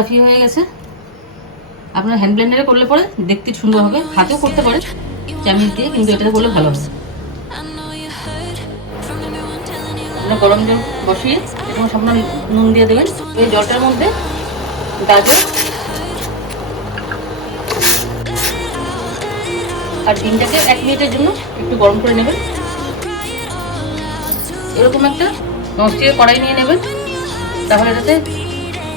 Coffee হয়ে গেছে। আপনার হ্যান্ড ব্লেন্ডারে করলে পরে দেখতে সুন্দর হবে, হাতেও করতে পারে চামিচ দিয়ে, কিন্তু এটাতে করলে ভালো হবে। গরম জল বসিয়ে এবং সামান্য নুন দিয়ে দেবেন। এই জলটার মধ্যে গাজর আর ডিমটাকে 1 মিনিটের জন্য একটু গরম করে নেবেন। এরকম একটা ননস্টিকের কড়াই নিয়ে নেবেন, তাহলে এটাতে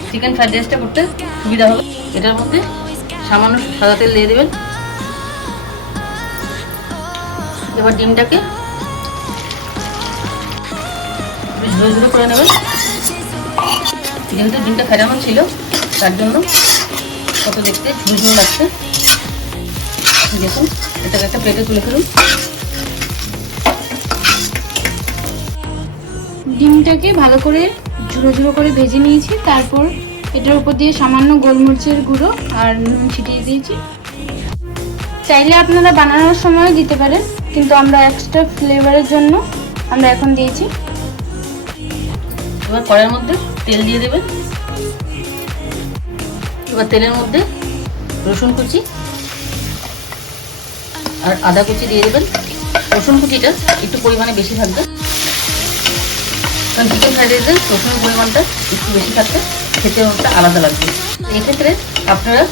চিকেন ফ্রাইড রাইসটা করতে সুবিধা হবে। এটার মধ্যে সামান্য সাদা তেল দিয়ে দেবেন। এবার ডিমটাকে ঝুড়ো ঝুড়ো করে নেবেন। যেহেতু ডিমটা ফেরানো ছিল তার জন্য কত দেখতে ঝুড়ো ঝুড়ো লাগছে। দেখুন, এটাকে একটা প্লেটে তুলে ফেলুন। ডিমটাকে ভালো করে ঝুড়ো ঝুড়ো করে ভেজে নিয়েছি। তারপর এটার উপর দিয়ে সামান্য গোলমরিচের গুঁড়ো আর নুন ছিটিয়ে দিয়েছি। চাইলে আপনারা বানানোর সময় দিতে পারেন, কিন্তু আমরা এক্সট্রা ফ্লেভারের জন্য আমরা এখন দিয়েছি। এবার কড়াইয়ের মধ্যে তেল দিয়ে দেবেন। এবার তেলের মধ্যে রসুন কুচি আর আদা কুচি দিয়ে দেবেন। রসুন কুচিটা একটু পরিমাণে বেশি থাকবে, কারণ চিকেন ফ্রাইড রাইসের রসুনের পরিমাণটা একটু বেশি থাকবে, খেতে অনেকটা আলাদা লাগবে। এক্ষেত্রে আপনারা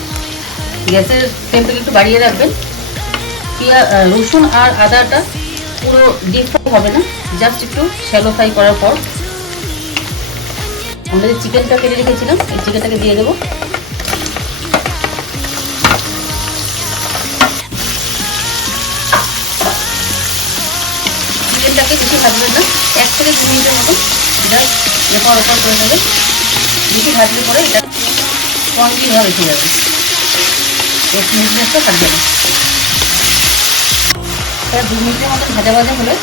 গ্যাসের ফ্লেমটাকে একটু বাড়িয়ে রাখবেন। রসুন আর আদাটা পুরো ডিপ ফ্রাই হবে না, জাস্ট একটু শ্যালো ফ্রাই করার পর আমরা যে চিকেনটা কেটে রেখেছিলাম এই চিকেনটাকে দিয়ে দেবো। চিকেনটাকে বেশি ভাজবেন না, 1 থেকে 2 মিনিটের মতো জাস্ট এরপর ওপর করে নেবেন। বেশি ভাজলে পরে এটা কন্টিনিউভাবে রেখে যাবে, এর স্মুথনেসটা থাকবে না। প্রায় 2 মিনিটের মতো ভাজা ভাজা হলে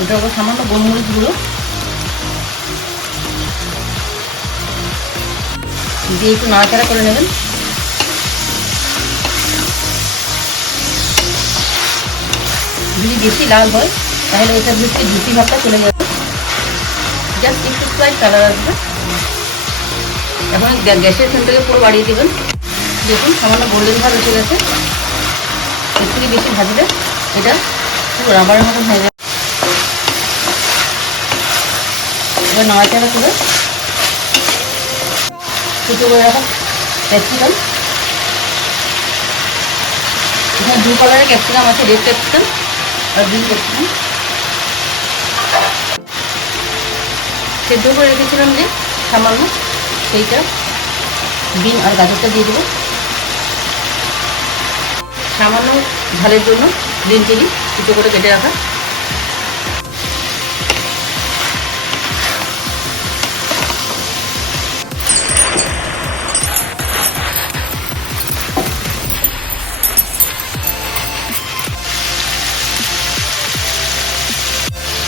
ওটার উপর সামান্য গোলমরিচ গুঁড়ো দিয়ে একটু নাড়াচাড়া করে নেবেন। যদি বেশি লাল হয় তাহলে এটার ভিতরে জুসি ভাবটা চলে যাবে, জাস্ট একটু স্লাইট কালার আসবে। এখন গ্যাসের ফ্লেমটাকে পুরো বাড়িয়ে দেবেন। দেখুন সামান্য গোল্ডেন ভাব এসে গেছে। এর থেকে বেশি ভাজলে এটা পুরো রাবারের মতন হয়ে যাবে। এবার নাড়াচাড়া করে কুচো করে রাখা ক্যাপসিকাম, এখানে 2 কালারের ক্যাপসিকাম আছে, রেড ক্যাপসিকাম আর গ্রিন ক্যাপসিকাম। সেদ্ধ করে রেখেছিলাম যে সামান্য, সেইটা বিন আর গাজরটা দিয়ে দেবো। সামান্য ঝালের জন্য গ্রিন চিলি কুচো করে কেটে রাখা।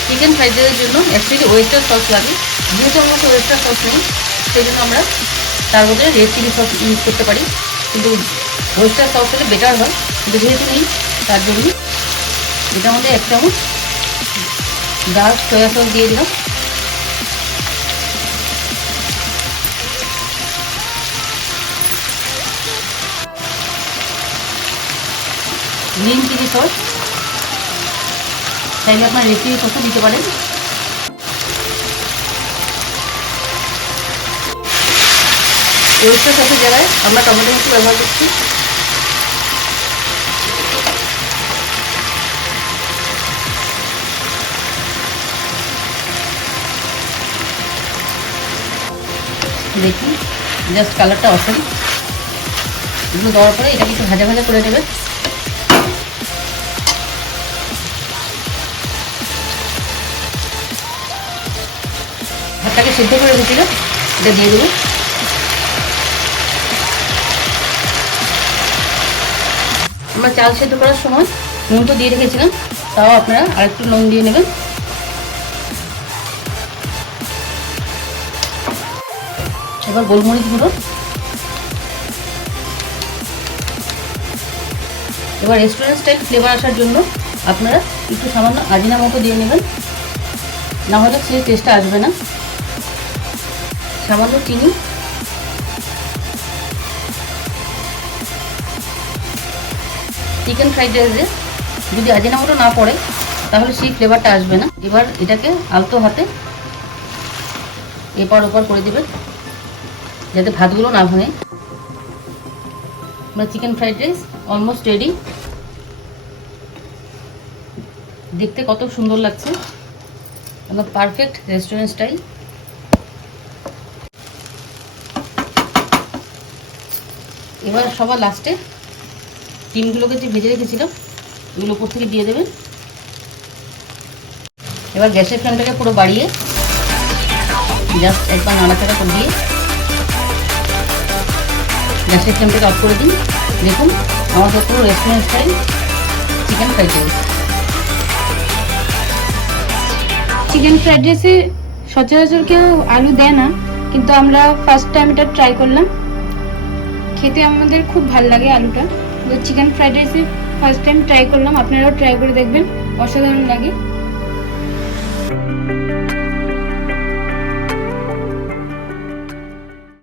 চিকেন ফ্রাইড রাইসের জন্য অ্যাকচুয়ালি ওয়েস্টার সস লাগে, যেহেতু আমার কাছে ওয়েস্টার সস নেই সেই জন্য আমরা তার বদলে রেড চিলি সস ইউজ করতে পারি, কিন্তু ওয়েস্টার সস হলে বেটার হয়, কিন্তু যেহেতু নেই তার জন্য এটার মধ্যে 1 চামচ ডার্ক সয়া সস দিয়ে দিলাম। গ্রিন চিলি সস চাইলে আপনার রেড চিলি সসও দিতে পারেন। ওয়েস্টার সসের জায়গায় আমরা টমেটো সস ব্যবহার করছি। দেখুন জাস্ট কালারটা অসম। এগুলো দেওয়ার পরে এটাকে একটু ভাজা ভাজা করে নেবে। ভাতটাকে সেদ্ধ করে রেখেছিলাম, এটা দিয়ে দেবো। আমরা চাল সেদ্ধ করার সময় নুন তো দিয়ে রেখেছিলাম, তাও আপনারা আরেকটু নুন দিয়ে নেবেন। এবার গোলমরিচ গুঁড়ো, এবার রেস্টুরেন্ট স্টাইল ফ্লেভার আসার জন্য আপনারা একটু সামান্য আজিনামোটো দিয়ে নেবেন, না হলে সেই টেস্টটা আসবে না। সামান্য চিনি চিকেন ফ্রাইড রাইসে যদি আজিনামোটো না পড়ে তাহলে সেই ফ্লেভারটা আসবে না। এবার এটাকে আলতো হাতে এপার ওপার করে দেবেন যাতে ভাতগুলো না ভাঙে। আমার chicken fried rice almost ready. দেখতে কত সুন্দর লাগছে, একদম পারফেক্ট রেস্টুরেন্ট স্টাইল। এবার সবার লাস্টে ডিমগুলোকে যে ভেজে রেখেছিলাম এগুলো উপর থেকে দিয়ে দেবেন। এবার গ্যাসের ফ্লেমটাকে পুরো বাড়িয়ে জাস্ট একবার নাড়াচাড়া করে দিয়ে গ্যাসের ফ্লেমটাকে অফ করে দিন। দেখুন আমাদের পুরো restaurant style chicken fried rice. Chicken fried রাইসে সচরাচর কেউ আলু দেয় না, কিন্তু আমরা ফার্স্ট টাইম এটা ট্রাই করলাম। খেতে আমাদের খুব ভালো লাগে আলুটা। চিকেন ফ্রাইড রাইসে ফার্স্ট টাইম ট্রাই করলাম, আপনারাও ট্রাই করে দেখবেন, অসাধারণ লাগে।